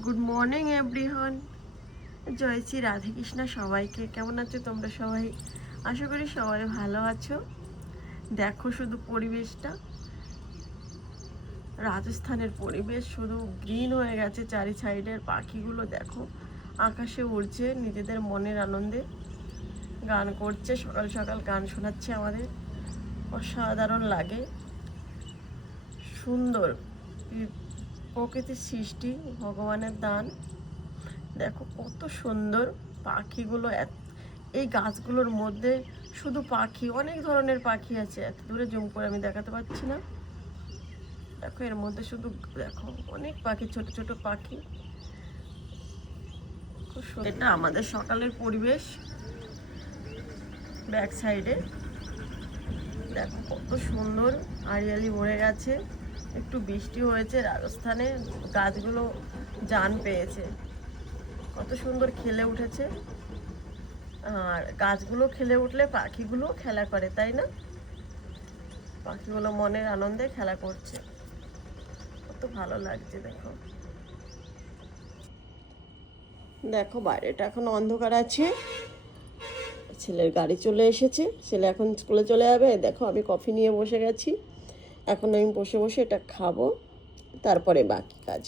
Good morning everyone. জয় শ্রী রাধাকৃষ্ণ। সবাইকে কেমন আছো তোমরা সবাই? আশা করি সবাই ভালো আছো। দেখো শুধু পরিবেশটা, রাজস্থানের পরিবেশ শুধু গ্রিন হয়ে গেছে। চারি সাইডের পাখিগুলো দেখো আকাশে উড়ছে নিজেদের মনের আনন্দে, গান করছে, সকাল সকাল গান শোনাচ্ছে আমাদের। অসাধারণ লাগে, সুন্দর প্রকৃতির সৃষ্টি, ভগবানের দান। দেখো কত সুন্দর পাখিগুলো। এই গাছগুলোর মধ্যে শুধু পাখি, অনেক ধরনের পাখি আছে, এত দূরে জুম করে আমি দেখাতে পারছি না। দেখো এর মধ্যে শুধু দেখো অনেক পাখি, ছোট ছোট পাখি। খুব সুন্দর। এটা আমাদের সকালের পরিবেশ। ব্যাক সাইডে দেখো কত সুন্দর হরিয়ালি ভরে গেছে। একটু বৃষ্টি হয়েছে রাজস্থানে, গাছগুলো জান পেয়েছে, কত সুন্দর খেলে উঠেছে। আর গাছগুলো খেলে উঠলে পাখিগুলো খেলা করে, তাই না? পাখিগুলো মনের আনন্দে খেলা করছে, কত ভালো লাগছে। দেখো দেখো বাইরেটা এখন অন্ধকার আছে, ছেলের গাড়ি চলে এসেছে, ছেলে এখন স্কুলে চলে যাবে। দেখো আমি কফি নিয়ে বসে গেছি, এখন আমি বসে বসে এটা খাবো, তারপরে বাকি কাজ।